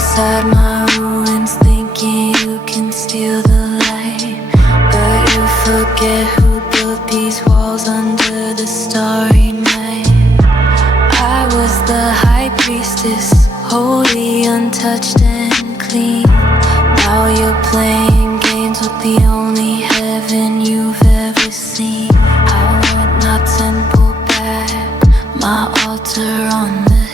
inside my ruins, thinking you can steal the light. But you forget who built these walls under the starry night. I was the high priestess, holy, untouched and clean. Now you're playing games with the only heaven you've ever seen. I want my temple back, my altar on the hill.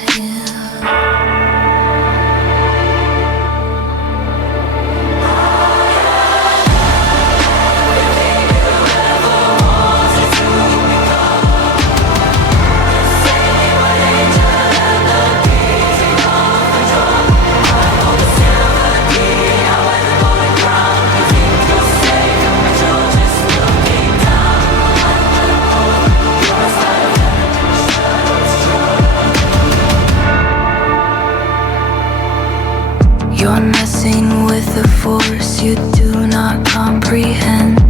You're messing with a force you do not comprehend.